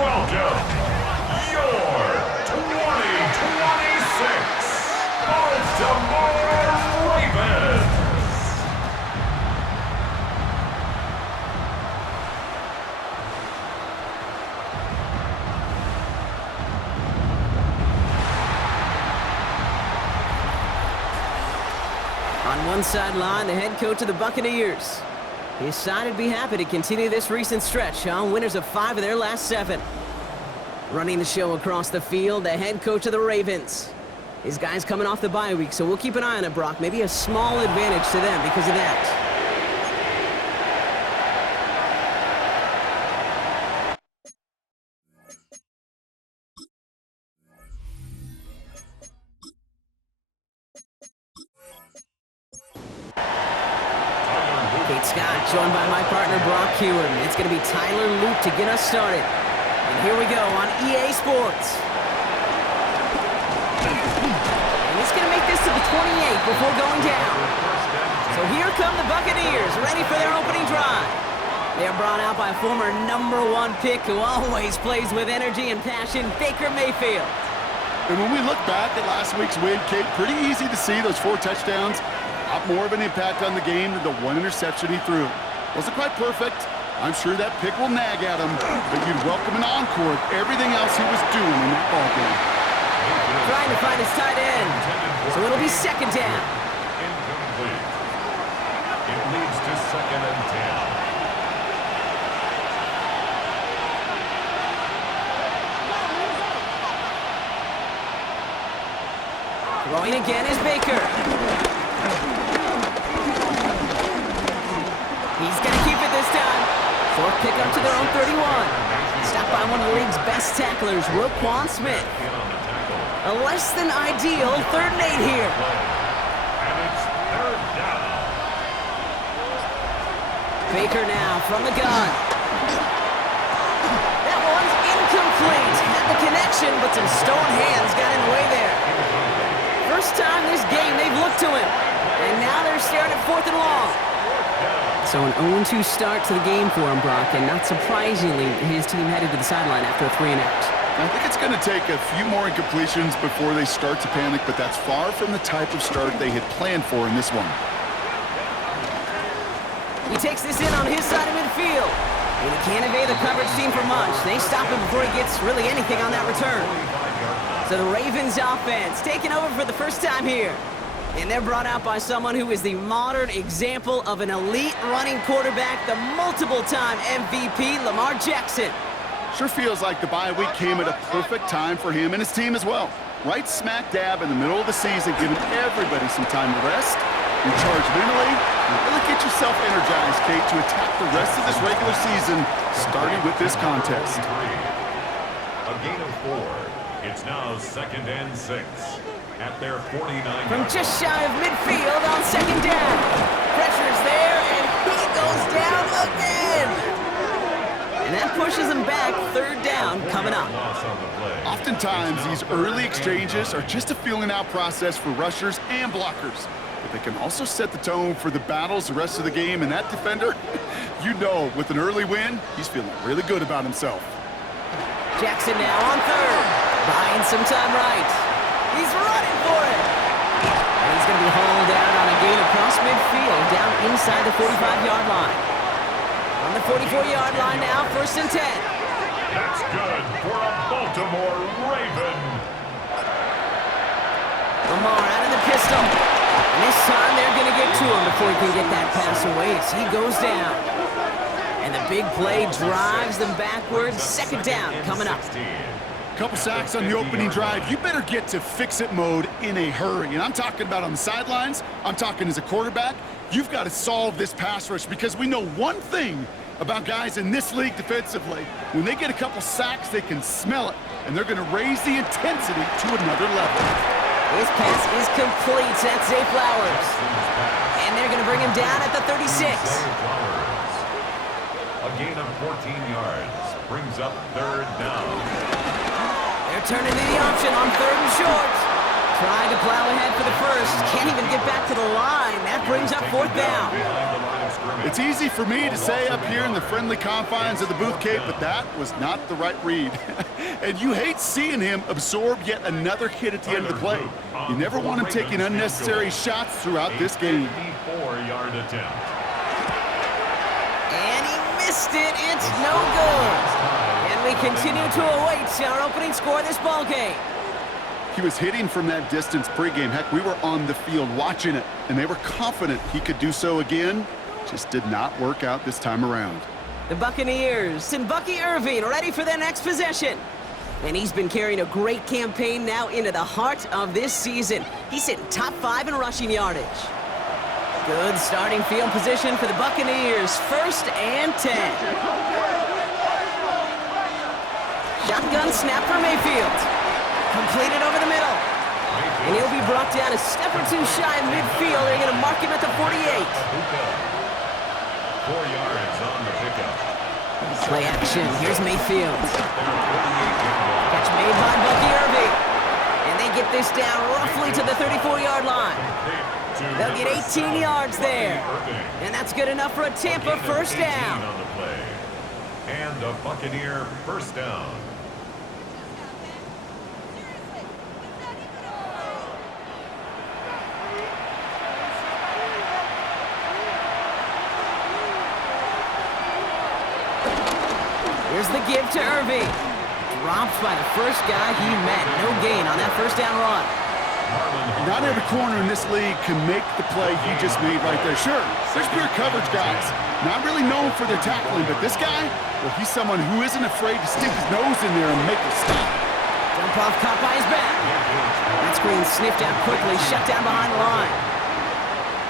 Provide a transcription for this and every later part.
welcome your 2026 Baltimore Ravens. On one sideline, the head coach of the Buccaneers. His side would be happy to continue this recent stretch, winners of 5 of their last 7. Running the show across the field, the head coach of the Ravens. His guys coming off the bye week, so we'll keep an eye on it, Brock. Maybe a small advantage to them because of that. Scott, joined by my partner, Brock Hewer. It's going to be Tyler Loop to get us started. And here we go on EA Sports. And he's going to make this to the 28 before going down. So here come the Buccaneers, ready for their opening drive. They are brought out by a former #1 pick who always plays with energy and passion, Baker Mayfield. And when we look back at last week's win, Kate, pretty easy to see those 4 touchdowns. A lot more of an impact on the game than the 1 interception he threw. Wasn't quite perfect. I'm sure that pick will nag at him, but you'd welcome an encore of everything else he was doing in that ballgame. Trying to find his tight end, so it'll be second down. Incomplete. It leads to 2nd and 10. Throwing again is Baker. He's going to keep it this time. 4th pickup to their own 31. Stopped by one of the league's best tacklers, Roquan Smith. A less than ideal 3rd and 8 here. And it's 3rd down. Baker now from the gun. That one's incomplete. Had the connection, but some stone hands got in the way there. First time this game they've looked to him. And now they're staring at 4th and long. So an 0-2 start to the game for him, Brock, and not surprisingly, his team headed to the sideline after a 3 and out. I think it's going to take a few more incompletions before they start to panic, but that's far from the type of start they had planned for in this one. He takes this in on his side of midfield. And he can't evade the coverage team for much. They stop him before he gets really anything on that return. So the Ravens offense taking over for the first time here. And they're brought out by someone who is the modern example of an elite running quarterback, the multiple-time MVP, Lamar Jackson. Sure feels like the bye week came at a perfect time for him and his team as well. Right smack dab in the middle of the season, giving everybody some time to rest, recharge mentally, and really get yourself energized, Kate, to attack the rest of this regular season, starting with this contest. A gain of 4. It's now 2nd and 6. At their 49. From just shy of midfield on 2nd down. Pressure's there, and he goes down again. And that pushes him back. 3rd down coming up. Oftentimes, these early exchanges are just a feeling-out process for rushers and blockers. But they can also set the tone for the battles the rest of the game. And that defender, you know, with an early win, he's feeling really good about himself. Jackson now on 3rd. Buying some time right. He's running for it. And he's going to be hauled down on a gain across midfield, down inside the 45-yard line. On the 44-yard line now, 1st and 10. That's good for a Baltimore Raven. Lamar out of the pistol. And this time they're going to get to him before he can get that pass away as he goes down. And the big play drives them backwards. 2nd down coming up. Couple sacks on the opening drive. You better get to fix-it mode in a hurry. And I'm talking about on the sidelines. I'm talking as a quarterback. You've got to solve this pass rush because we know one thing about guys in this league defensively. When they get a couple sacks, they can smell it, and they're going to raise the intensity to another level. His pass is complete. That's Zay Flowers. And they're going to bring him down at the 36. A gain of 14 yards brings up 3rd down. They're turning to the option on 3rd and short. Trying to plow ahead for the first. Can't even get back to the line. That brings up 4th down. It's easy for me to say up here in the friendly confines of the booth, Kate, but that was not the right read. And you hate seeing him absorb yet another hit at the end of the play. You never want him taking unnecessary shots throughout this game. 54-yard attempt. And he missed it. It's no good. And we continue to await our opening score of this ball game. He was hitting from that distance pregame. Heck, we were on the field watching it, and they were confident he could do so again. Just did not work out this time around. The Buccaneers and Bucky Irving ready for their next possession. And he's been carrying a great campaign now into the heart of this season. He's hitting top 5 in rushing yardage. Good starting field position for the Buccaneers. 1st and 10. Shotgun snap for Mayfield. Completed over the middle. And he'll be brought down a step or two shy of midfield. They're going to mark him at the 48. 4 yards on the pickup. Play action. Here's Mayfield. Catch made by Bucky Irving. And they get this down roughly to the 34-yard line. They'll get 18 yards there. And that's good enough for a Tampa first down. On the play. And a Buccaneer first down. Here's the give to Irving. Dropped by the first guy he met. No gain on that first down run. Not every corner in this league can make the play he just made right there. Sure, there's pure coverage guys. Not really known for their tackling, but this guy, well, he's someone who isn't afraid to stick his nose in there and make a stop. Jump off caught by his back. That screen sniffed out quickly, shut down behind the line.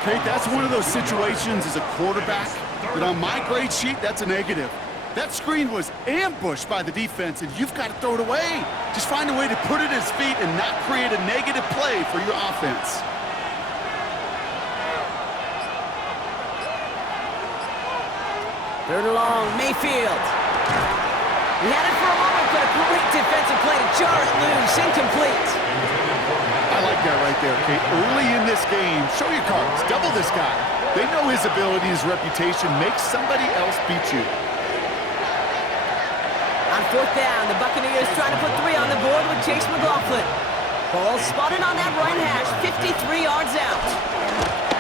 Kate, that's one of those situations as a quarterback that on my grade sheet, that's a negative. That screen was ambushed by the defense, and you've got to throw it away. Just find a way to put it at his feet and not create a negative play for your offense. Third and long, Mayfield. He had it for a moment, but a great defensive play to jar it loose, incomplete. I like that right there, Kate. Early in this game, show your cards, double this guy. They know his ability, his reputation makes somebody else beat you. On 4th down, the Buccaneers trying to put 3 on the board with Chase McLaughlin. Ball spotted on that right hash, 53 yards out.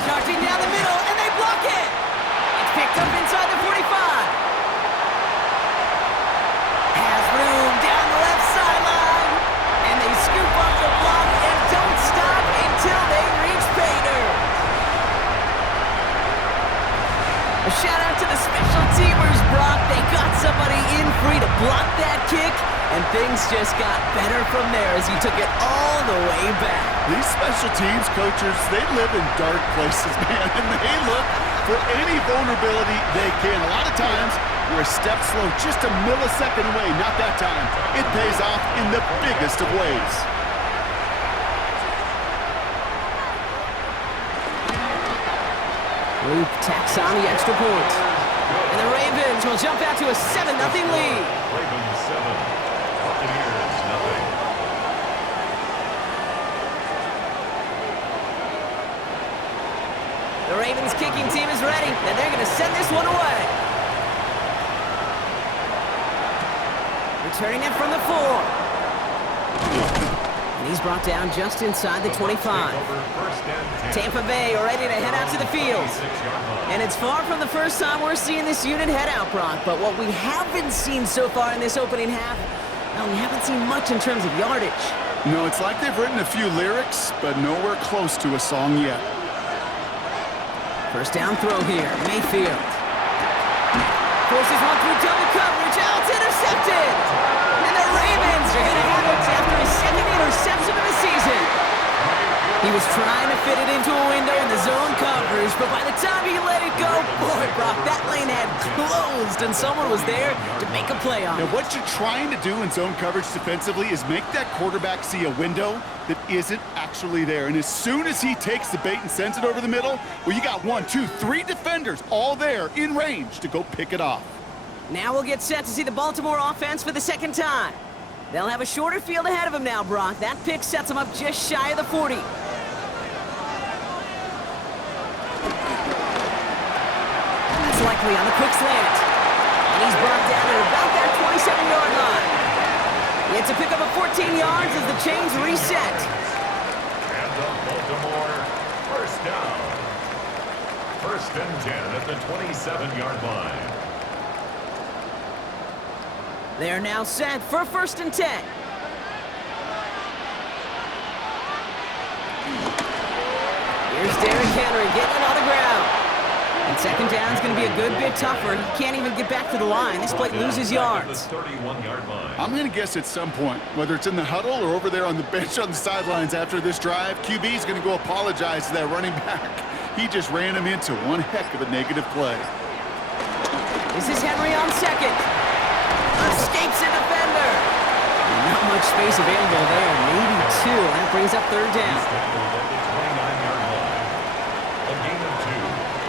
Charging down the middle, and they block it. It's picked up inside the 45. Has room down the left sideline. And they scoop up the block and don't stop until they reach pay dirt. A shout out to the special teamers, Brock. They got somebody in free to block that kick, and things just got better from there as he took it all the way back. These special teams coaches, they live in dark places, man, and they look for any vulnerability they can. A lot of times, we're a step slow, just a millisecond away. Not that time. It pays off in the biggest of ways. Luke tacks on the extra point. And the Ravens will jump out to a 7-0 lead. Ravens 7, Buccaneers nothing. The Ravens kicking team is ready, and they're going to send this one away. Returning it from the 4. And he's brought down just inside the 25. Tampa Bay ready to head out to the field. And it's far from the first time we're seeing this unit head out, Brock. But what we haven't seen so far in this opening half, well, we haven't seen much in terms of yardage. No, it's like they've written a few lyrics, but nowhere close to a song yet. First down throw here, Mayfield. Forces one through double coverage, out, it's intercepted! And the Ravens are going to have it after his 2nd interception of the season. He was trying to fit it into a window in the zone coverage, but by the time he let it go, boy, Brock, that lane had closed, and someone was there to make a play on it. Now, what you're trying to do in zone coverage defensively is make that quarterback see a window that isn't actually there. And as soon as he takes the bait and sends it over the middle, well, you got 1, 2, 3 defenders all there in range to go pick it off. Now we'll get set to see the Baltimore offense for the 2nd time. They'll have a shorter field ahead of them now, Brock. That pick sets them up just shy of the 40. Most likely on the quick slant. And he's brought down at about that 27-yard line. He had to pick up a 14 yards as the chains reset. And the Baltimore first down. First and 10 at the 27-yard line. They are now set for first and 10. Here's Derrick Henry getting it on the ground. And second down is going to be a good bit tougher. He can't even get back to the line. This play loses yards. I'm going to guess at some point, whether it's in the huddle or over there on the bench on the sidelines after this drive, QB is going to go apologize to that running back. He just ran him into one heck of a negative play. This is Henry on second. Escapes a defender. And not much space available there. Maybe two. That brings up third down. A gain of 2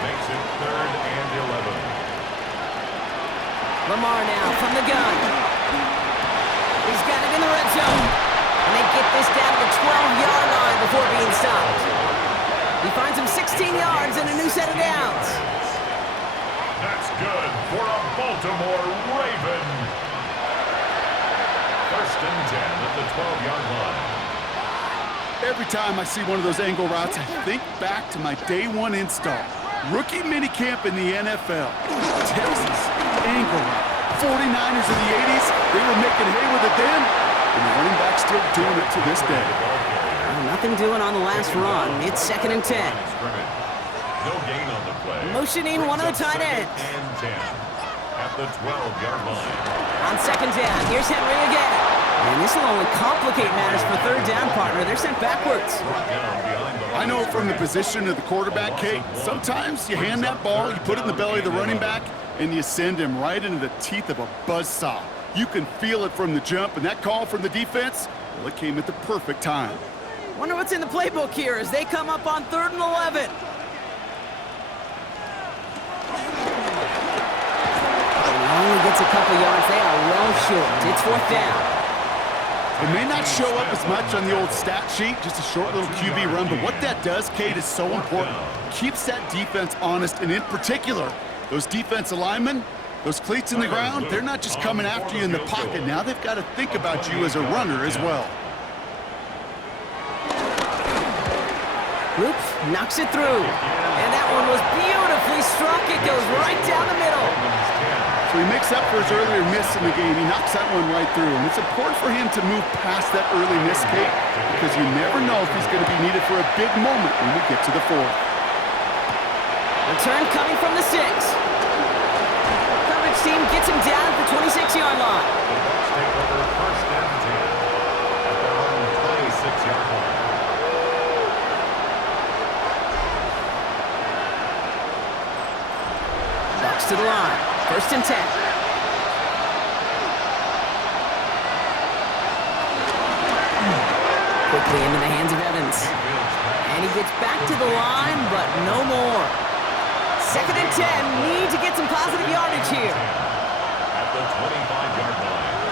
makes it third and 11. Lamar now from the gun. He's got it in the red zone. And they get this down to the 12-yard line before being stopped. He finds him 16 yards and a new set of downs. That's good for a Baltimore Raven. First and 10 at the 12-yard line. Every time I see one of those angle routes, I think back to my day one install. Rookie minicamp in the NFL. Texas angle route. 49ers in the 80s, they were making hay with it then, and the running back's still doing it to this day. Nothing doing on the last run. It's second and 10. No gain on the play. Motioning one of the tight ends. And 10 at the 12-yard line. On second down, here's Henry again. And this will only complicate matters for third down, partner. They're sent backwards. I know from the position of the quarterback, Kate, sometimes you hand that ball, you put it in the belly of the running back, and you send him right into the teeth of a buzzsaw. You can feel it from the jump, and that call from the defense, well, it came at the perfect time. Wonder what's in the playbook here as they come up on 3rd and 11. And he only gets a couple yards. They are well short. It's 4th down. It may not show up as much on the old stat sheet, just a short little QB run, but what that does, Kate, is so important. Keeps that defense honest, and in particular, those defensive linemen, those cleats in the ground, they're not just coming after you in the pocket. Now they've got to think about you as a runner as well. Oops, knocks it through. And that one was beautifully struck. It goes right down the middle. So he makes up for his earlier miss in the game. He knocks that one right through. And it's important for him to move past that early miss, Kate, because you never know if he's going to be needed for a big moment when we get to the 4th. Return coming from the 6. Coverage team gets him down at the 26-yard line. The Bucs take over first and 10 at their own 26-yard line. Bucs to the line. First and 10. Quickly into the hands of Evans. And he gets back to the line, but no more. Second and 10. Need to get some positive yardage here. At the 25-yard line.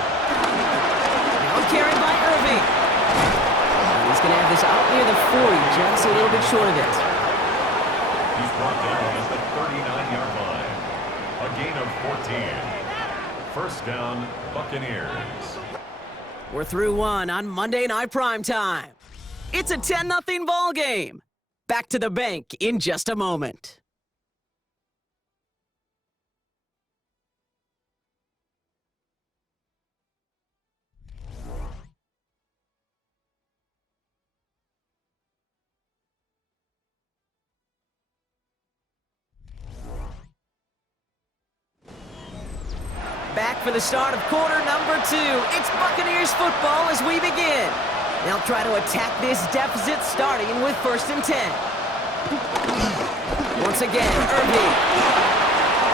Now carried by Irving. And he's going to have this out near the 40, just a little bit short of it. He's brought down at the 39-yard line. A gain of 14. First down, Buccaneers. We're through one on Monday Night Primetime. It's a 10-0 ball game. Back to the bank in just a moment. Back for the start of quarter number 2. It's Buccaneers football as we begin. They'll try to attack this deficit starting with first and 10. Once again, Irving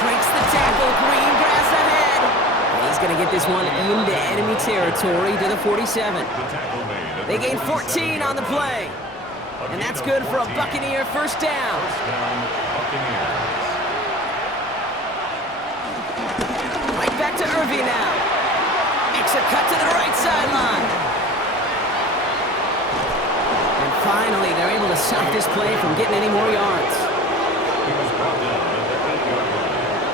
breaks the tackle, green grass ahead. And he's going to get this one into enemy territory to the 47. They gain 14 on the play. And that's good for a Buccaneer first down. First down, Buccaneers. Back to Irving now. Makes a cut to the right sideline. And finally, they're able to stop this play from getting any more yards. He was brought down at the 8-yard line.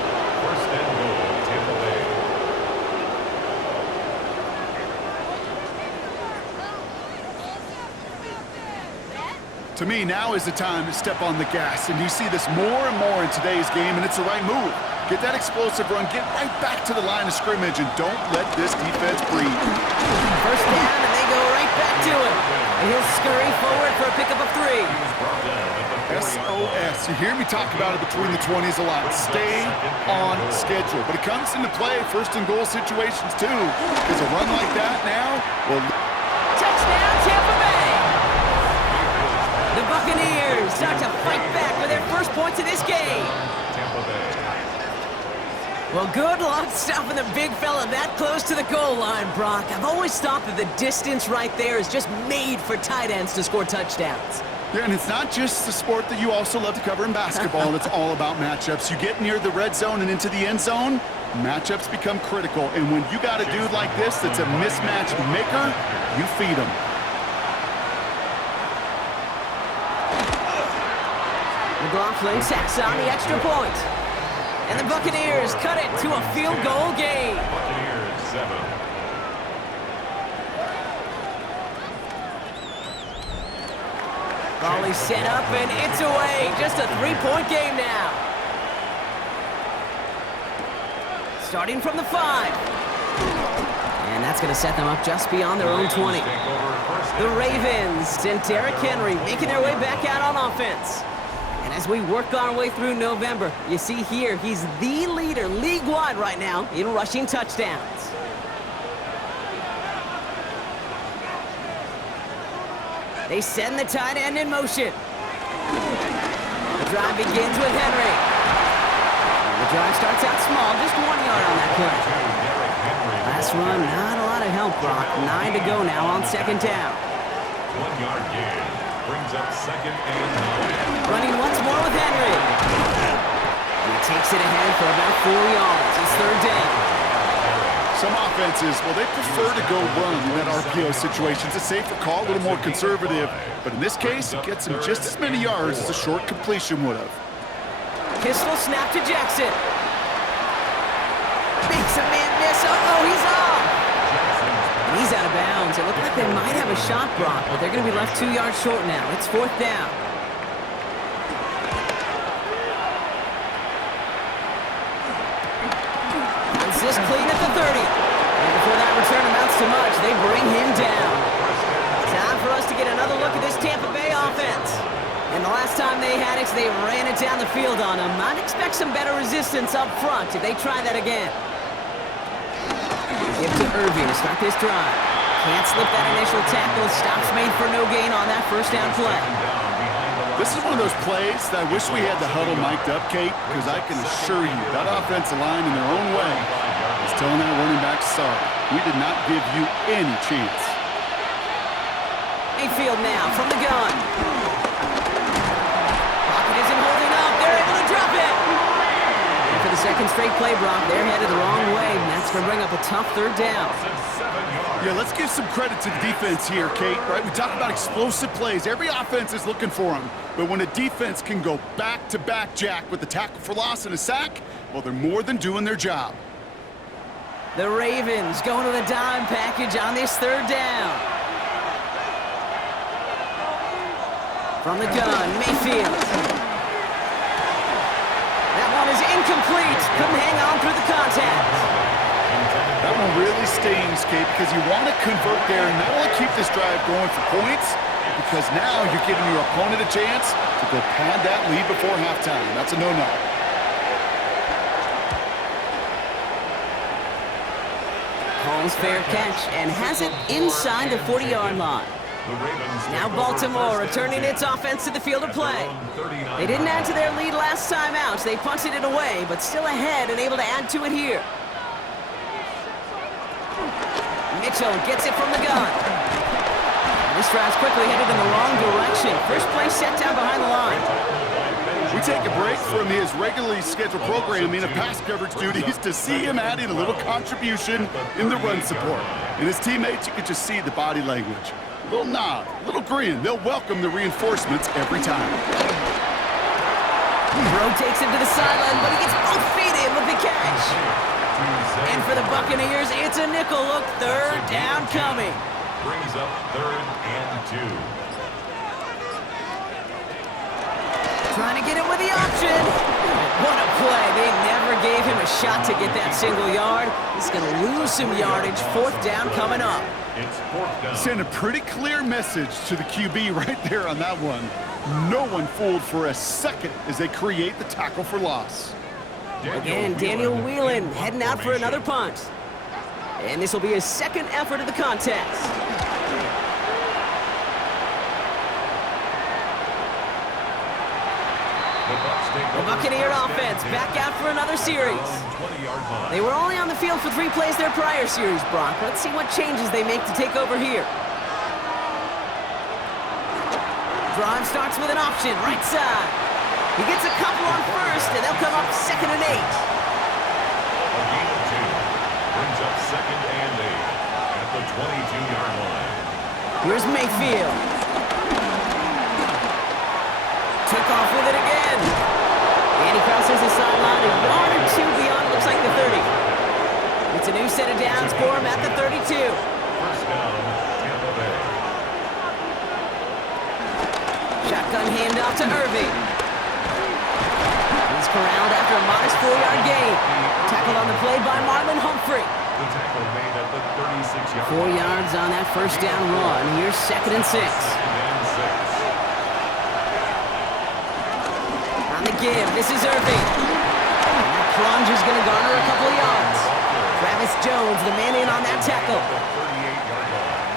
To me, now is the time to step on the gas, and you see this more and more in today's game, and it's the right move. Get that explosive run, get right back to the line of scrimmage, and don't let this defense breathe. First down, and they go right back to him. And he'll scurry forward for a pickup of 3. SOS. You hear me talk about it between the 20s a lot. Stay on schedule. But it comes into play first and goal situations, too. Because a run like that now will... Touchdown, Tampa Bay! The Buccaneers start to fight back with their first points of this game. Well, good luck stopping the big fella that close to the goal line, Brock. I've always thought that the distance right there is just made for tight ends to score touchdowns. Yeah, and it's not just the sport that you also love to cover in basketball. It's all about matchups. You get near the red zone and into the end zone, matchups become critical. And when you got a dude like this that's a mismatch maker, you feed him. McLaughlin sacks on the extra point. And the Buccaneers cut it to a field goal game. Buccaneers 7. Volley set up and it's away. Just a 3-point game now. Starting from the 5. And that's going to set them up just beyond their own 20. The Ravens and Derrick Henry making their way back out on offense. And as we work our way through November, you see here, he's the leader league-wide right now in rushing touchdowns. They send the tight end in motion. The drive begins with Henry. The drive starts out small, just 1 yard on that play. Last run, not a lot of help, Brock. 9 to go now on second down. 1 yard gain brings up second and 9. Running once more with Henry. And he takes it ahead for about 4 yards. It's third down. Some offenses, well, they prefer to go run in that RPO situation. It's a safer call, a little more conservative. But in this case, it gets him just as many yards as a short completion would have. Pistol snap to Jackson. Makes a man miss. Uh-oh, he's off. And he's out of bounds. It looked like they might have a shot, Brock, but they're going to be left 2 yards short now. It's fourth down. This clean at the 30. And before that return amounts to much, they bring him down. Time for us to get another look at this Tampa Bay offense. And the last time they had it, they ran it down the field on him. I'd expect some better resistance up front if they try that again. Give to Irving to start this drive. Can't slip that initial tackle. Stops made for no gain on that first down play. This is one of those plays that I wish we had the huddle mic'd up, Kate, because I can assure you that offensive line in their own way is telling that running back, sorry, we did not give you any chance. Mayfield now from the gun. Pocket isn't holding up. They're able to drop it. And for the second straight play, Brock, they're headed the wrong way, and that's going to bring up a tough third down. Yeah, let's give some credit to the defense here, Kate, right? We talk about explosive plays. Every offense is looking for them. But when a defense can go back-to-back, Jack, with a tackle for loss and a sack, well, they're more than doing their job. The Ravens going to the dime package on this third down. From the gun, Mayfield. That one is incomplete. Couldn't hang on through the contact. That one really stings, Kate, because you want to convert there and not only keep this drive going for points, because now you're giving your opponent a chance to go pad that lead before halftime. That's a no-no. Holmes fair catch and has it inside the 40-yard line. Now Baltimore returning its offense to the field of play. They didn't add to their lead last time out, so they punted it away, but still ahead and able to add to it here. Mitchell gets it from the gun. And this drive's quickly headed in the wrong direction. First play set down behind the line. We take a break from his regularly scheduled programming of pass coverage duties to see him adding a little contribution in the run support. And his teammates, you can just see the body language. A little nod, a little grin. They'll welcome the reinforcements every time. Bro takes him to the sideline, but he gets both feet in with the catch. And for the Buccaneers, it's a nickel look. Third down coming. Brings up 3rd and 2. taking it with the option. What a play. They never gave him a shot to get that single yard. He's going to lose some yardage. 4th down coming up. It's 4th down. Send a pretty clear message to the QB right there on that one. No one fooled for a second as they create the tackle for loss. Again, Daniel Whelan heading out for another punt. And this will be his 2nd effort of the contest. The Buccaneer offense back out for another series. They were only on the field for 3 plays their prior series, Brock. Let's see what changes they make to take over here. Drive starts with an option, right side. He gets a couple on first, and they'll come up 2nd and 8. A gain of 2 brings up 2nd and 8 at the 22-yard line. Here's Mayfield. Took off with it again. And he crosses the sideline a yard or 2 beyond, looks like the 30. It's a new set of downs for him at the 32. First down, Tampa Bay. Shotgun handoff to Irving. He's corralled after a modest 4-yard gain. Tackled on the play by Marlon Humphrey. The tackle made at the 36-yard 4 yards on that first down run. Here's 2nd and 6. On the give, this is Irving. And that plunge is going to garner a couple of yards. Travis Jones, the man in on that tackle.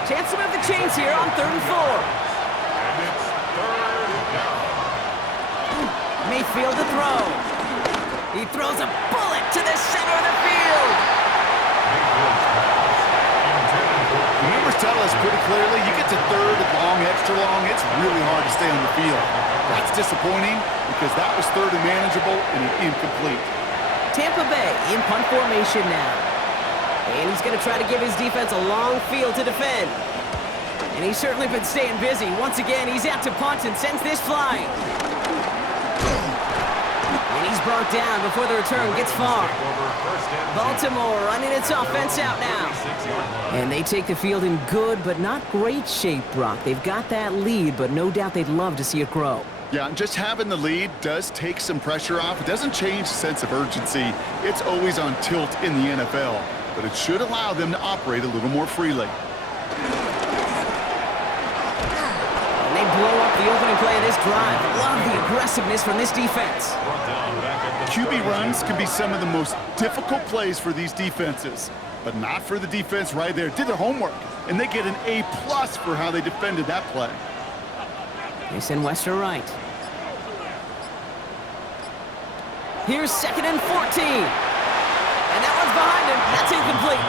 Chance to move the chains here on 3rd and 4. And it's 3rd down. Mayfield to throw. He throws a bullet to the center of the field. The numbers tell us pretty clearly, you get to 3rd and long, extra long, it's really hard to stay on the field. That's disappointing because that was 3rd and manageable and an incomplete. Tampa Bay in punt formation now. And he's going to try to give his defense a long field to defend. And he's certainly been staying busy. Once again, he's out to punt and sends this flying. And he's brought down before the return gets far. Baltimore running its offense out now. And they take the field in good but not great shape, Brock. They've got that lead, but no doubt they'd love to see it grow. Yeah, and just having the lead does take some pressure off. It doesn't change the sense of urgency. It's always on tilt in the NFL, but it should allow them to operate a little more freely. And they blow up the opening play of this drive. Love the aggressiveness from this defense. QB runs can be some of the most difficult plays for these defenses, but not for the defense right there. Did their homework, and they get an A+ for how they defended that play. They send Wester right. Here's 2nd and 14. And that one's behind him. That's incomplete.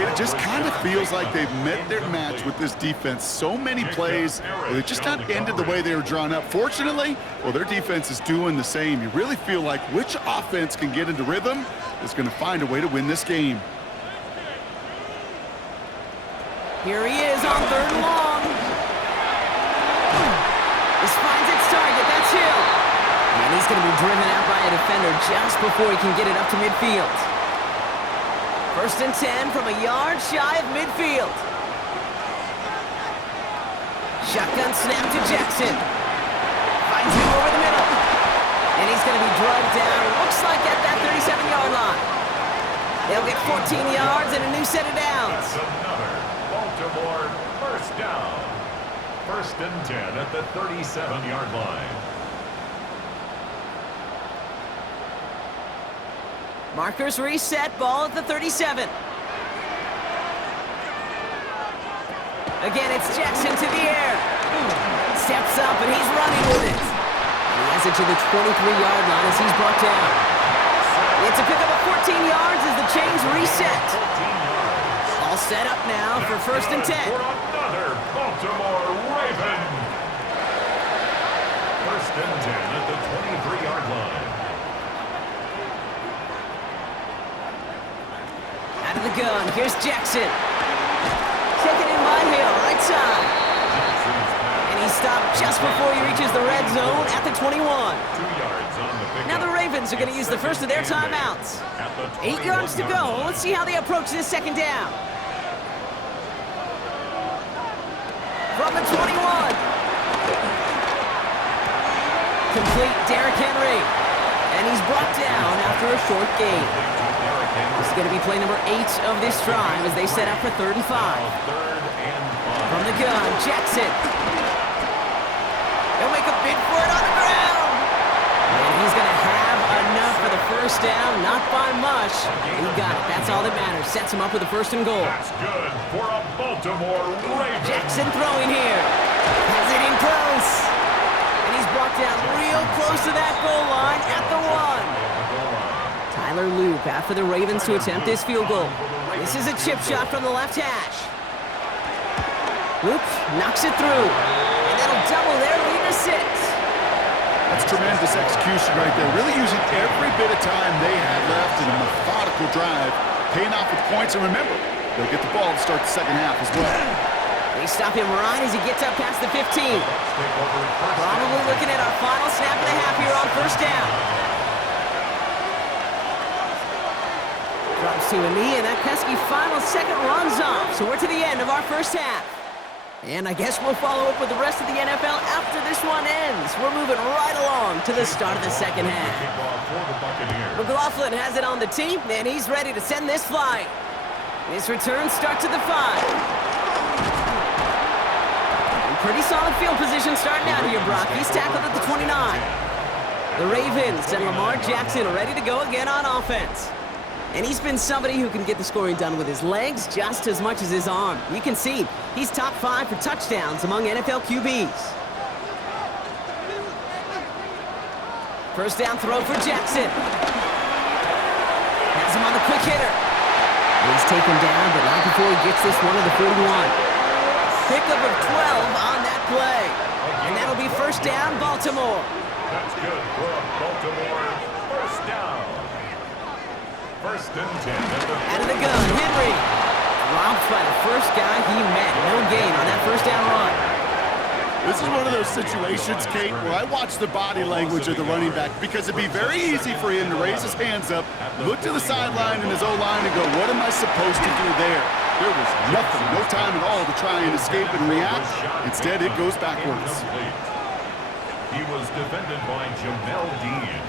It just kind of feels like they've met their match with this defense. So many plays, well, they just not ended the way they were drawn up. Fortunately, well, their defense is doing the same. You really feel like which offense can get into rhythm is going to find a way to win this game. Here he is on 3rd and long. This finds its target. That's Hill. And he's going to be driven out by a defender just before he can get it up to midfield. 1st and 10 from a yard shy of midfield. Shotgun snap to Jackson. Finds him over the middle. And he's going to be drugged down, looks like at that 37-yard line. They'll get 14 yards and a new set of downs. That's another Baltimore first down. 1st and 10 at the 37-yard line. Markers reset, ball at the 37. Again, it's Jackson to the air. Steps up, and he's running with it. And he has it to the 23-yard line as he's brought down. It's a pickup of 14 yards as the chains reset. All set up now for 1st and 10. For another Baltimore Raven. 1st and 10 at the 23-yard line. Out of the gun, here's Jackson. Taken in by Hill, right side. And he stopped just before he reaches the red zone at the 21. 2 yards on the pickup. Now the Ravens are going to use the first of their timeouts. 8 yards to go. Let's see how they approach this 2nd down. From the 21. Complete Derrick Henry. And he's brought down after a short gain. This is going to be play number 8 of this drive as they set up for 3rd and 5. From the gun, Jackson. He'll make a bid for it on the ground. And he's going to have enough for the first down. Not by much. He got it. That's all that matters. Sets him up with a 1st and goal. That's good for a Baltimore Ravens. Jackson throwing here. Has it in close. And he's brought down real close to that goal line at the 1. Tyler Loop after the Ravens to attempt this field goal. This is a chip shot from the left hash. Loop knocks it through. And that'll double their lead to 6. That's tremendous execution right there. Really using every bit of time they had left in a methodical drive. Paying off with points. And remember, they'll get the ball to start the second half as well. They stop him right as he gets up past the 15. Probably looking at our final snap and a half here on 1st down. Drops to a knee, and that pesky final second runs off. So we're to the end of our 1st half. And I guess we'll follow up with the rest of the NFL after this one ends. We're moving right along to the start of the 2nd half. McLaughlin has it on the tee, and he's ready to send this flying. His return starts at the 5. Pretty solid field position starting out here, Brock. He's tackled at the 29. The Ravens and Lamar Jackson are ready to go again on offense. And he's been somebody who can get the scoring done with his legs just as much as his arm. You can see he's top 5 for touchdowns among NFL QBs. 1st down throw for Jackson. Has him on the quick hitter. And he's taken down, but not before he gets this one to the 41. Pickup of 12 on that play. And that'll be 1st down, Baltimore. That's good for a Baltimore 1st down. 1st and 10. Out of the gun, Henry. Dropped by the first guy he met. No gain on that 1st down run. This is one of those situations, Kate, where I watch the body language of the running back because it'd be very easy for him to raise his hands up, look to the sideline in his O-line and go, what am I supposed to do there? There was nothing, no time at all to try and escape and react. Instead, it goes backwards. He was defended by Jamel Dean.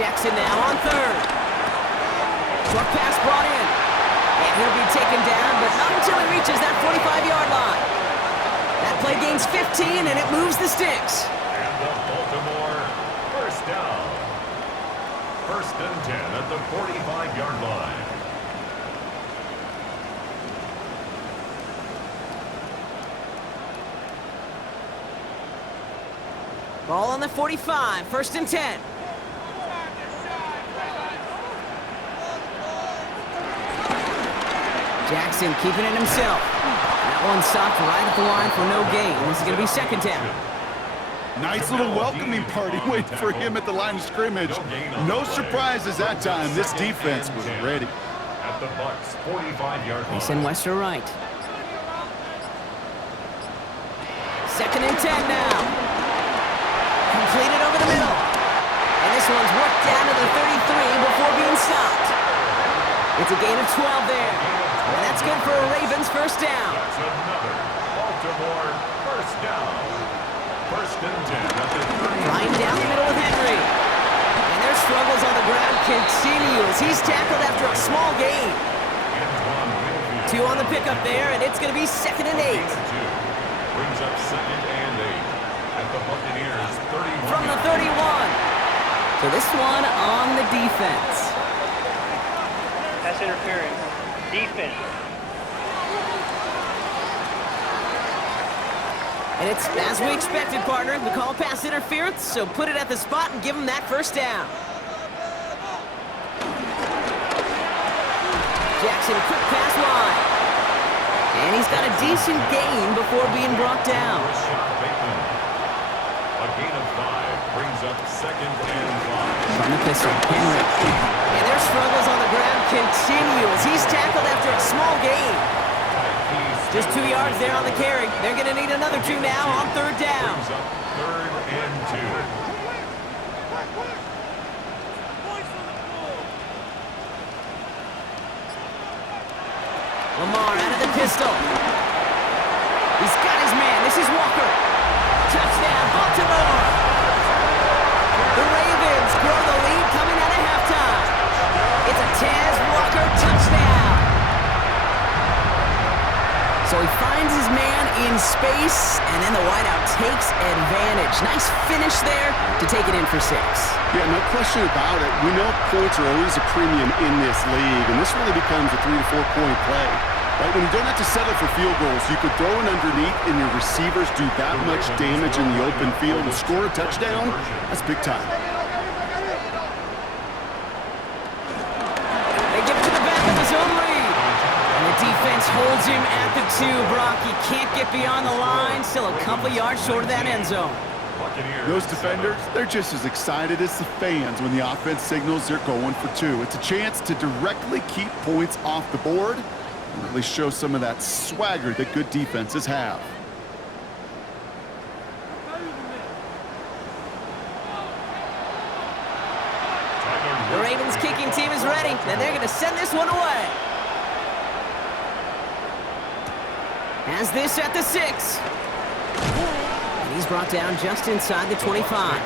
Jackson now on 3rd. Short pass brought in. And he'll be taken down, but not until he reaches that 45-yard line. That play gains 15, and it moves the sticks. And the Baltimore 1st down. 1st and 10 at the 45-yard line. Ball on the 45, 1st and 10. Jackson keeping it himself. That one stopped right at the line for no gain. This is going to be 2nd down. Nice little welcoming party waiting for him at the line of scrimmage. No surprises that time. This defense was ready. At the Bucs 45-yard line. Mason Wester right. 2nd and 10 now. Completed over the middle. And this one's worked down to the 33 before being stopped. It's a gain of 12 there. And that's good for a Ravens 1st down. That's another Baltimore 1st down. 1st and 10 at the 30. Flying down the middle with Henry. And their struggles on the ground continue as he's tackled after a small gain. 2 on the pickup there, and it's going to be 2nd and 8. Brings up 2nd and 8 at the Buccaneers 31. From the 31. So this one on the defense. Pass interference. Defense. And it's as we expected, partner. We call pass interference, so put it at the spot and give him that 1st down. Jackson, quick pass wide. And he's got a decent gain before being brought down. A gain of 5 brings up 2nd and 5. From the pistol, Henry. And their struggles on the ground continue as he's tackled after a small gain. Just 2 yards there on the carry. They're going to need another 2 now on 3rd down. 3rd and 2. Lamar out of the pistol. He's got his man. This is Walker. Touchdown, Baltimore. The Ravens grow the lead coming out of halftime. It's a Taz Walker touchdown. So he finds his man in space, and then the wideout takes advantage. Nice finish there to take it in for 6. Yeah, no question about it. We know points are always a premium in this league, and this really becomes a 3 to 4 point play. Right? When you don't have to settle for field goals, you could throw it underneath, and your receivers do that much damage in the open field and score a touchdown. That's big time. They give it to the back of his own lead. And the defense holds him at the 2. Brock, he can't get beyond the line. Still a couple yards short of that end zone. Those defenders, they're just as excited as the fans when the offense signals they're going for 2. It's a chance to directly keep points off the board and really show some of that swagger that good defenses have. The Ravens kicking team is ready, and they're going to send this one away. Has this at the 6. And he's brought down just inside the 25.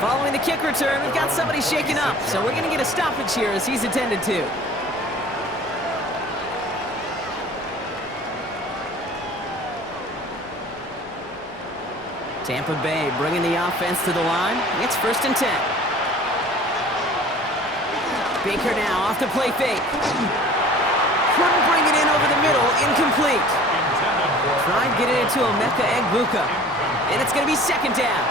Following the kick return, we've got somebody shaken up, so we're going to get a stoppage here as he's attended to. Tampa Bay bringing the offense to the line. It's 1st and 10. Baker now off the play fake. Couldn't bring it in over the middle. Incomplete. Tried getting it to Emeka Egbuka. And it's going to be 2nd down.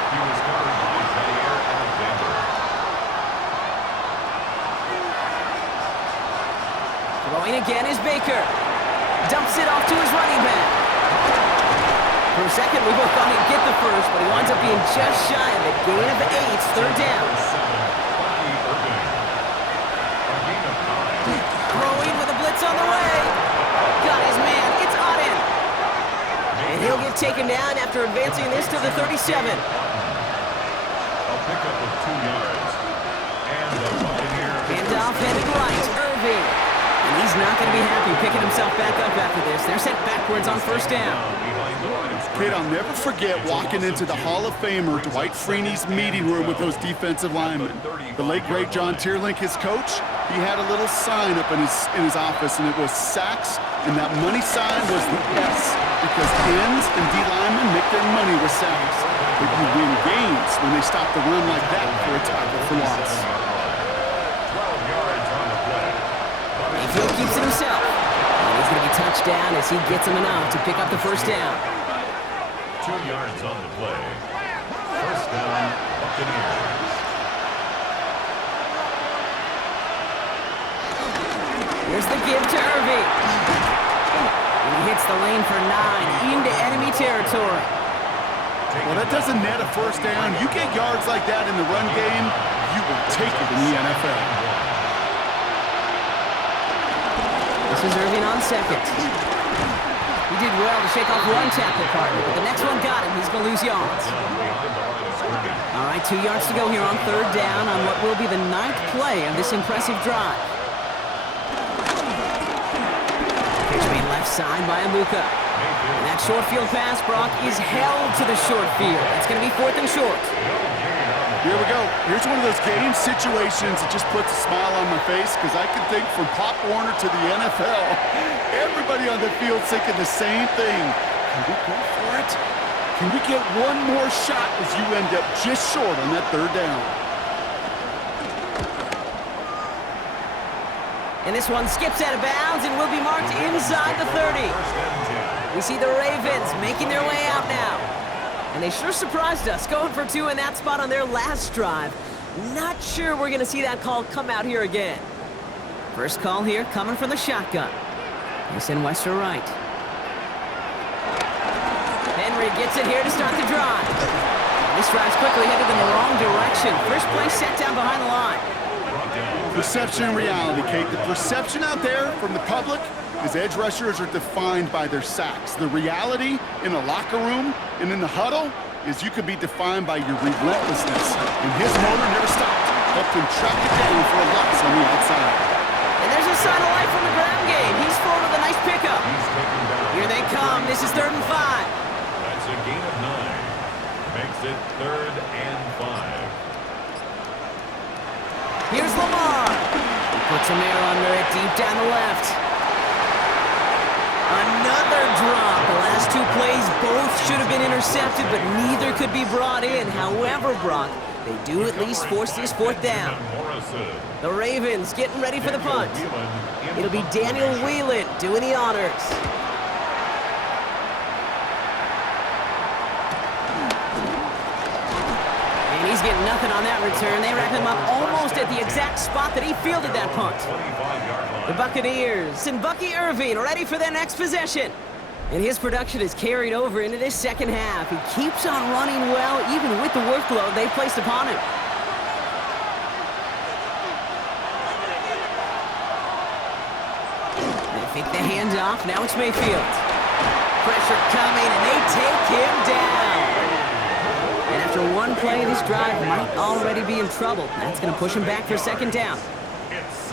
Throwing again is Baker. Dumps it off to his running back. For a second, we both thought he'd get the first, but he winds up being just shy of it. Gain of 8, 3rd down. Throwing with a blitz on the way. Got his man. It's Auden. And he'll get taken down after advancing this to the 37. A pickup of 2 yards. And the Buccaneer. Handoff headed right. Irving. And he's not going to be happy picking himself back up after this. They're sent backwards on 1st down. Kid, I'll never forget walking into the Hall of Famer Dwight Freeney's meeting room with those defensive linemen. The late, great John Tierlink, his coach, he had a little sign up in his office, and it was sacks, and that money sign was the S, because ends and D linemen make their money with sacks. But you win games when they stop the run like that for a tackle for loss. 12 yards on the play. Mayfield keeps it himself. And he's going to be touched down as he gets him enough to pick up the 1st down. 2 yards on the play. 1st down, Buccaneers. Here's the give to Irving. And he hits the lane for 9 into enemy territory. Well, that doesn't net a 1st down. You get yards like that in the run game, you will take it in the NFL. This is Irving on 2nd. He did well to shake off one tackle partner, but the next one got him. He's going to lose yards. All right, 2 yards to go here on 3rd down on what will be the 9th play of this impressive drive. Pitch made left side by Amuka. And that short field pass, Brock, is held to the short field. It's going to be 4th and short. Here we go. Here's one of those game situations that just puts a smile on my face, because I can think from Pop Warner to the NFL, everybody on the field thinking the same thing. Can we go for it? Can we get one more shot as you end up just short on that 3rd down? And this one skips out of bounds and will be marked inside the 30. We see the Ravens making their way out now. And they sure surprised us, going for 2 in that spot on their last drive. Not sure we're going to see that call come out here again. First call here coming from the shotgun. They send Wester right. Henry gets it here to start the drive. This drive's quickly headed in the wrong direction. First play set down behind the line. Perception and reality, Kate. The perception out there from the public is edge rushers are defined by their sacks. The reality in a locker room and in the huddle is you could be defined by your relentlessness. And his motor never stopped. Helped him track it down for a loss on the outside. And there's a sign of life from the ground game. He's forward with a nice pickup. Here they come. This is 3rd and 5. That's a gain of 9. Makes it 3rd and 5. Here's Lamar. He puts him there under it, deep down the left. Another drop. The last 2 plays both should have been intercepted, but neither could be brought in. However, Brock, they do at least force this 4th down. The Ravens getting ready for the punt. It'll be Daniel Whelan doing the honors. And he's getting nothing on that return. They wrap him up almost at the exact spot that he fielded that punt. The Buccaneers and Bucky Irving ready for their next possession. And his production is carried over into this 2nd half. He keeps on running well, even with the workload they've placed upon him. They fake the handoff. Now it's Mayfield. Pressure coming, and they take him down. And after 1 play, this drive might already be in trouble. That's going to push him back for 2nd down.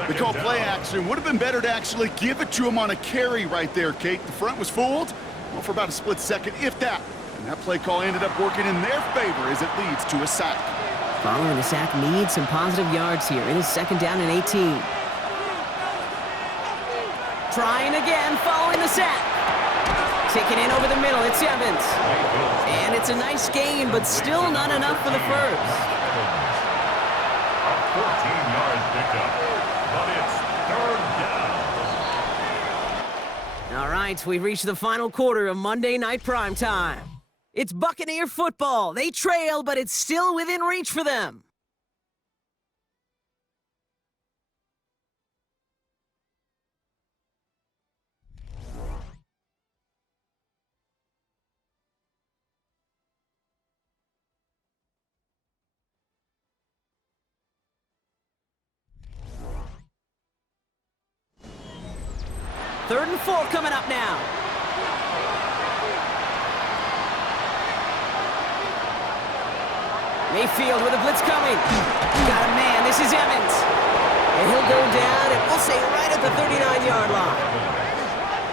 They call play action. Would have been better to actually give it to him on a carry right there, Kate. The front was fooled, well, for about a split second, if that. And that play call ended up working in their favor as it leads to a sack. Following the sack needs some positive yards here. It is 2nd down and 18. Trying again, following the sack. Taking in over the middle, it's Evans. And it's a nice gain, but still not enough for the first. A 14-yard pickup, but it's 3rd down. All right, we've reached the final quarter of Monday Night Primetime. It's Buccaneer football. They trail, but it's still within reach for them. Third and 4 coming up now. Mayfield with a blitz coming. Got a man. This is Evans. And he'll go down, and we'll say right at the 39-yard line.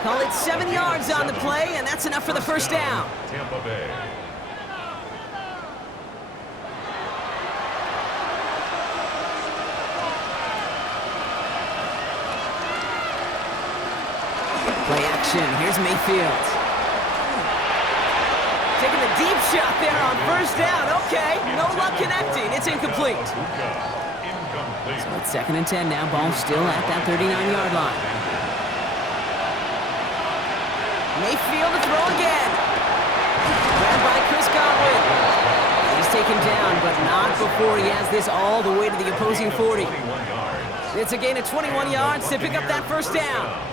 Call it 7 yards on the play, and that's enough for the 1st down. Tampa Bay. Play action. Here's Mayfield. Taking a deep shot there on 1st down. Okay, no luck connecting. It's incomplete. So it's 2nd and 10 now. Ball still at that 39-yard line. Mayfield to throw again. Grabbed by Chris Godwin. He's taken down, but not before he has this all the way to the opposing 40. It's a gain of 21 yards to pick up that 1st down.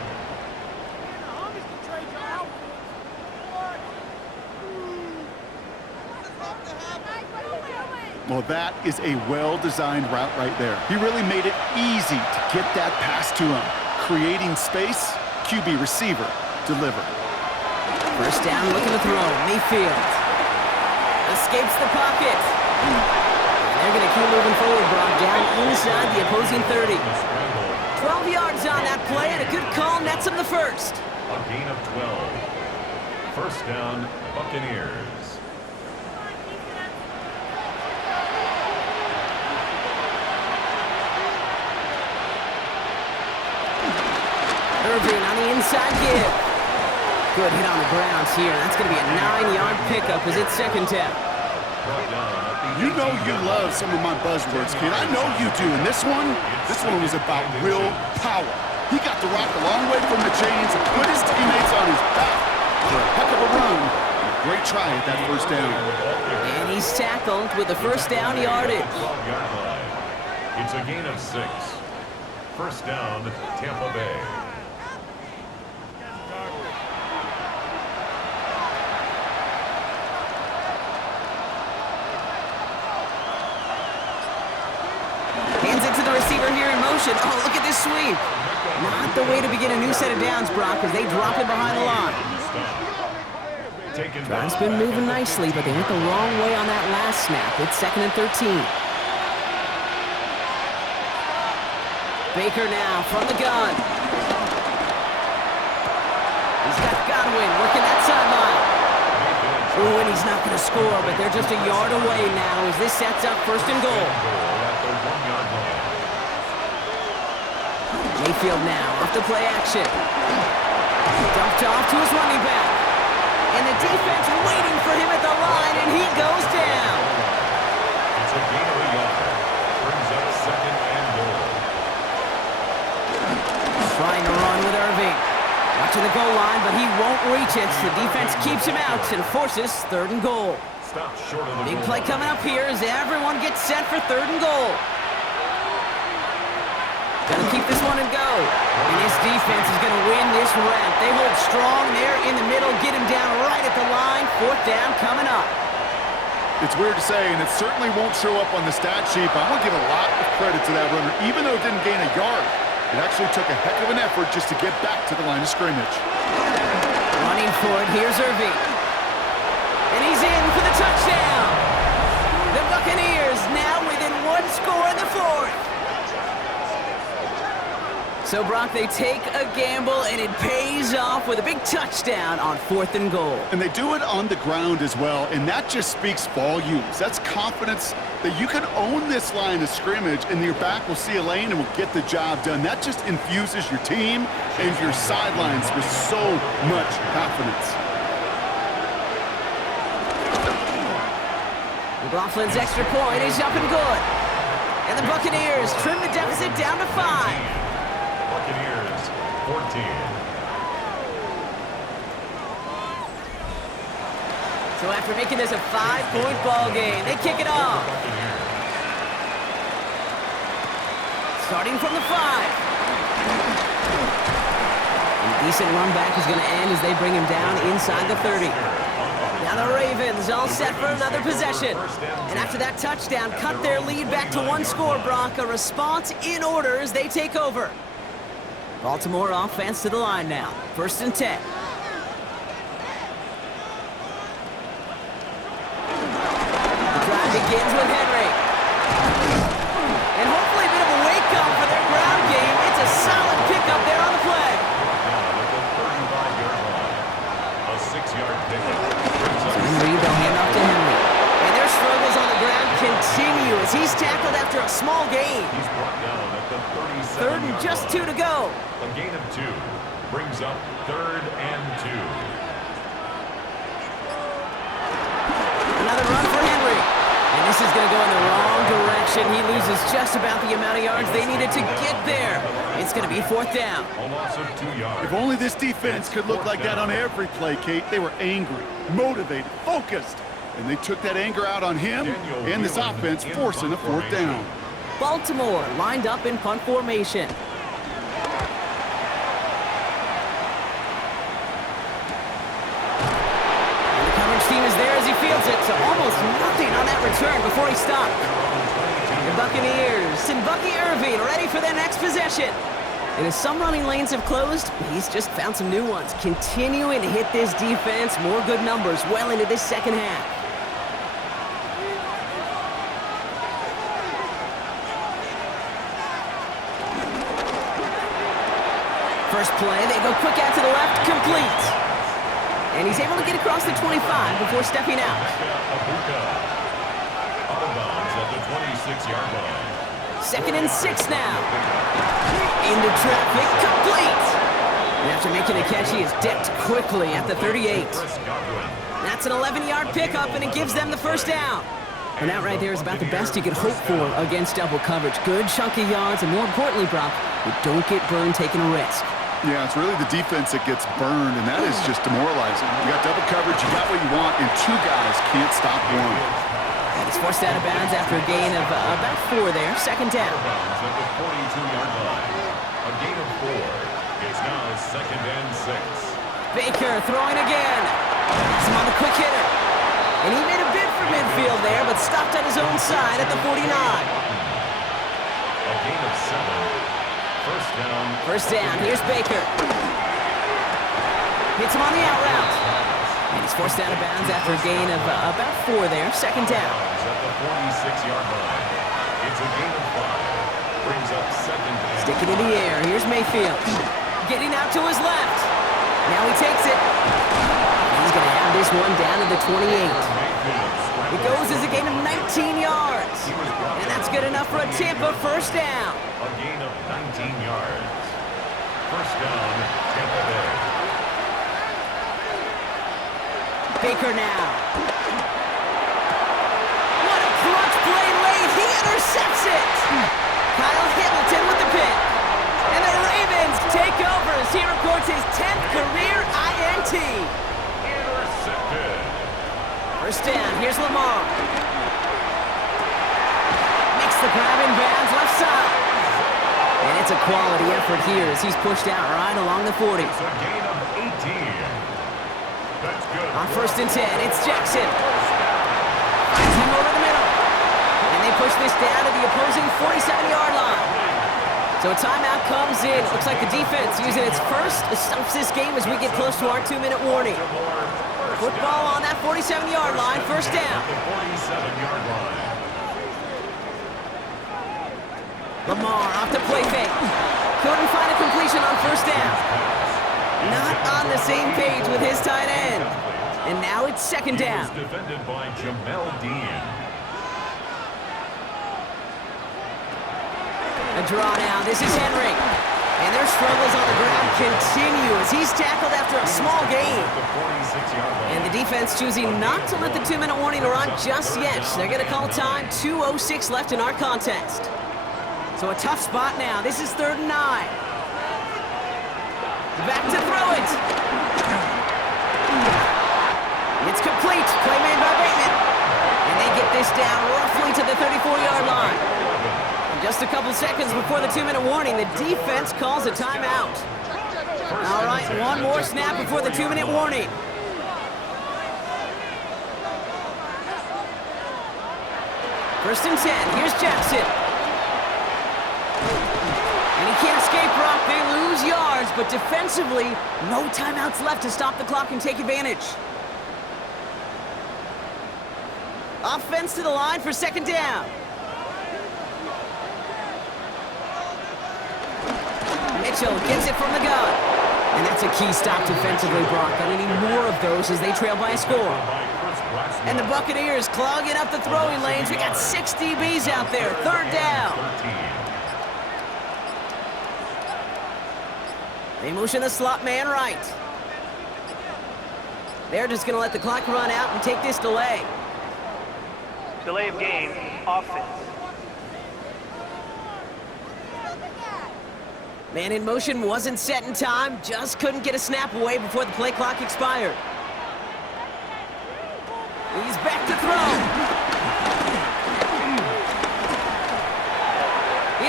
Well, that is a well-designed route right there. He really made it easy to get that pass to him. Creating space, QB receiver, deliver. 1st down, looking to throw. Mayfield escapes the pocket. And they're going to keep moving forward, brought down inside the opposing 30. 12 yards on that play, and a good call nets him the 1st. A gain of 12. 1st down, Buccaneers. Irving on the inside give. Good hit on the ground here. That's going to be a 9-yard pickup as it's 2nd down. You know you love some of my buzzwords, kid. I know you do. And this one was about real power. He got the rock a long way from the chains and put his teammates on his back for a heck of a run. And a great try at that 1st down. And he's tackled with the 1st down yardage. It's a gain of 6. 1st down, Tampa Bay. Hands it to the receiver here in motion. Oh, look at this sweep. Not the way to begin a new set of downs, Brock, as they drop it behind the line. Drive's been moving nicely, but they went the wrong way on that last snap. It's 2nd and 13. Baker now from the gun. He's got Godwin working that sideline. Ooh, and he's not going to score, but they're just a yard away now as this sets up first and goal. Mayfield now off the play action. Dumped off to his running back. And the defense waiting for him at the line, and he goes down. It's a gain of a yard. Brings up second and goal. Trying to run with Irving. Watching the goal line, but he won't reach it. The defense keeps him out and forces third and goal. Stop short of the Big goal play line. coming up here as everyone gets set for third and goal. Gotta keep this one and go. And this defense is gonna win this round. They hold strong there in the middle, get him down right at the line. Fourth down coming up. It's weird to say, and it certainly won't show up on the stat sheet, but I want to give a lot of credit to that runner. Even though it didn't gain a yard, it actually took a heck of an effort just to get back to the line of scrimmage. Running for it, here's Irving. And he's in for the touchdown. The Buccaneers now within one score in the fourth. So, Brock, they take a gamble, and it pays off with a big touchdown on fourth and goal. And they do it on the ground as well, and that just speaks volumes. That's confidence that you can own this line of scrimmage, and your back will see a lane and will get the job done. That just infuses your team and your sidelines with so much confidence. McLaughlin's extra point is up and good. And the Buccaneers trim the deficit down to 5. Buccaneers, 14. So after making this a 5-point ball game, they kick it off. Starting from the 5. And a decent run back is going to end as they bring him down inside the 30. Now the Ravens all set for another possession. And after that touchdown, cut their lead back to one score, Brock. A response in order as they take over. Baltimore offense to the line now. First and 10. The drive begins with Henry. And hopefully a bit of a wake-up for their ground game. It's a solid pickup there on the play. Down at the 35-yard line. A 6-yard pickup. Henry, they'll hand off to Henry. And their struggles on the ground continue as he's tackled after a small gain. He's brought down at the 37-yard Third and just 2 to go. A gain of 2 brings up third and 2. Another run for Henry. And this is going to go in the wrong direction. He loses just about the amount of yards they needed to get there. It's going to be fourth down. A loss of 2 yards. If only this defense could look like that on every play, Kate. They were angry, motivated, focused, and they took that anger out on him and this offense, forcing a fourth down. Baltimore lined up in punt formation. And the coverage team is there as he fields it, so almost nothing on that return before he stopped. The Buccaneers and Bucky Irving ready for their next possession. And as some running lanes have closed, he's just found some new ones, continuing to hit this defense more good numbers well into this second half. First play, they go quick out to the left, complete. And he's able to get across the 25 before stepping out. Out of bounds at the 26-yard line. Second and 6 now. Into traffic, complete. And after making a catch, he is dipped quickly at the 38. That's an 11-yard pickup, and it gives them the first down. And that right there is about the best you could hope for against double coverage. Good chunky yards, and more importantly, Brock, you don't get burned taking a risk. Yeah, it's really the defense that gets burned, and that is just demoralizing. You got double coverage, you got what you want, and 2 guys can't stop one. And it's forced out of bounds after a gain of about 4 there. Second down. Bounds at the 42-yard line. A gain of 4. It's now second and 6. Baker throwing again. That's him on the quick hitter. And he made a bid for midfield there, but stopped on his own side at the 49. A gain of 7. First down. First down. Here's Baker. Hits him on the out route. And he's forced out of bounds after a gain of about 4 there. Second down. At the 46-yard line. It's a gain of 5. Brings up second down. Stick it in the air. Here's Mayfield. Getting out to his left. Now he takes it. He's going to have this one down to the 28. It goes as a gain of 19 yards. And that's good enough for a Tampa first down. A gain of 19 yards. First down, Tampa Bay. Baker now. What a clutch play late. He intercepts it. Kyle Hamilton with the pick. And the Ravens take over as he records his 10th career INT. Intercepted. First down, here's Lamar. Makes the grab in bounds left side. And it's a quality effort here as he's pushed out right along the 40. It's a gain of 18. That's good. On first and 10, it's Jackson. Finds him over the middle. And they push this down to the opposing 47-yard line. So a timeout comes in. Looks like the defense using its first stops this game as we get close to our 2-minute warning. Football on that 47-yard line, first down. The 47-yard line. Lamar off the play fake. Couldn't find a completion on first down. Not on the same page with his tight end. And now it's second down. He was defended by Jamel Dean. A draw now. This is Henry. And their struggles on the ground continue as he's tackled after a small gain. And the defense choosing not to let the 2-minute warning run just yet. They're going to call time. 2:06 left in our contest. So a tough spot now. This is 3rd and 9. Back to throw it. It's complete. Play made by Bateman. And they get this down roughly to the 34-yard line. Just a couple seconds before the 2-minute warning, the defense calls a timeout. All right, one more snap before the 2-minute warning. First and 10, here's Jackson. And he can't escape, Brock. They lose yards, but defensively, no timeouts left to stop the clock and take advantage. Offense to the line for second down. Mitchell gets it from the gun. And that's a key stop defensively, Brock. I need more of those as they trail by a score. And the Buccaneers clogging up the throwing lanes. We got 6 DBs out there. Third down. They motion the slot man right. They're just going to let the clock run out and take this delay. Delay of game, offense. Man in motion wasn't set in time, just couldn't get a snap away before the play clock expired. He's back to throw.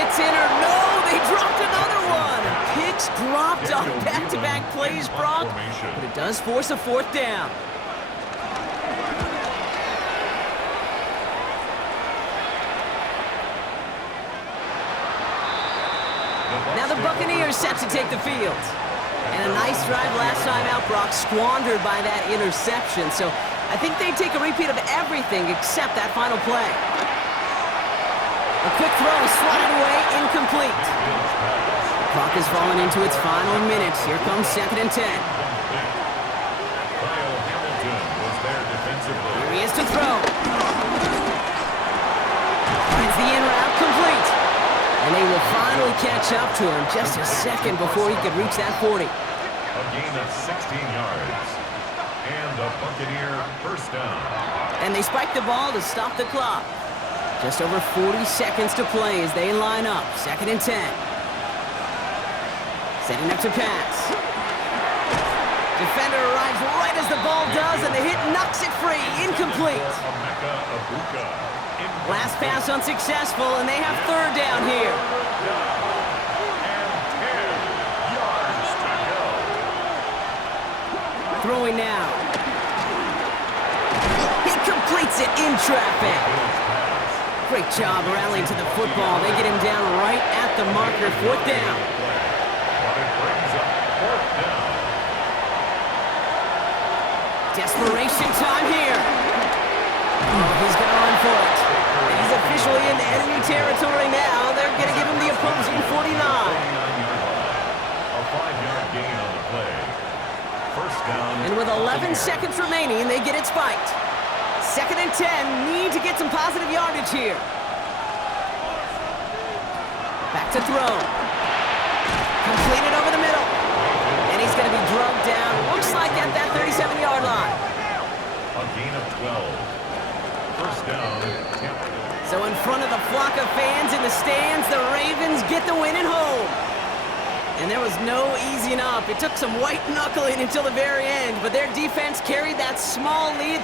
It's in or no, they dropped another one. Picks dropped on back-to-back plays, Brock, but it does force a 4th down. Now the Buccaneers set to take the field. And a nice drive last time out, Brock, squandered by that interception. So I think they'd take a repeat of everything except that final play. A quick throw swatted away, incomplete. The clock is falling into its final minutes. Here comes 2nd and 10. Kyle Hamilton was there defensively. Here he is to throw. Finds the in route, complete. And they will finally catch up to him just a second before he could reach that 40. A gain of 16 yards. And a Buccaneer first down. And they spike the ball to stop the clock. Just over 40 seconds to play as they line up. 2nd and 10. Setting up to pass. Defender arrives right as the ball does, and the hit knocks it free. Incomplete. Last pass unsuccessful, and they have 3rd down here. Throwing now. He completes it in traffic. Great job rallying to the football. They get him down right at the marker. 4th down. Desperation time here. Oh, he's going to run for it. And he's officially in enemy territory now. They're going to give him the opposing 49. A 5-yard gain on the play. seconds remaining, and they get it spiked. 2nd and 10, need to get some positive yardage here. Back to throw. Completed over the middle. And he's going to be drugged down, looks like at that 37-yard line. A gain of 12. First down, Tampa. So in front of the flock of fans in the stands, the Ravens get the win at home. And there was no easing up. It took some white knuckling until the very end, but their defense carried that small lead.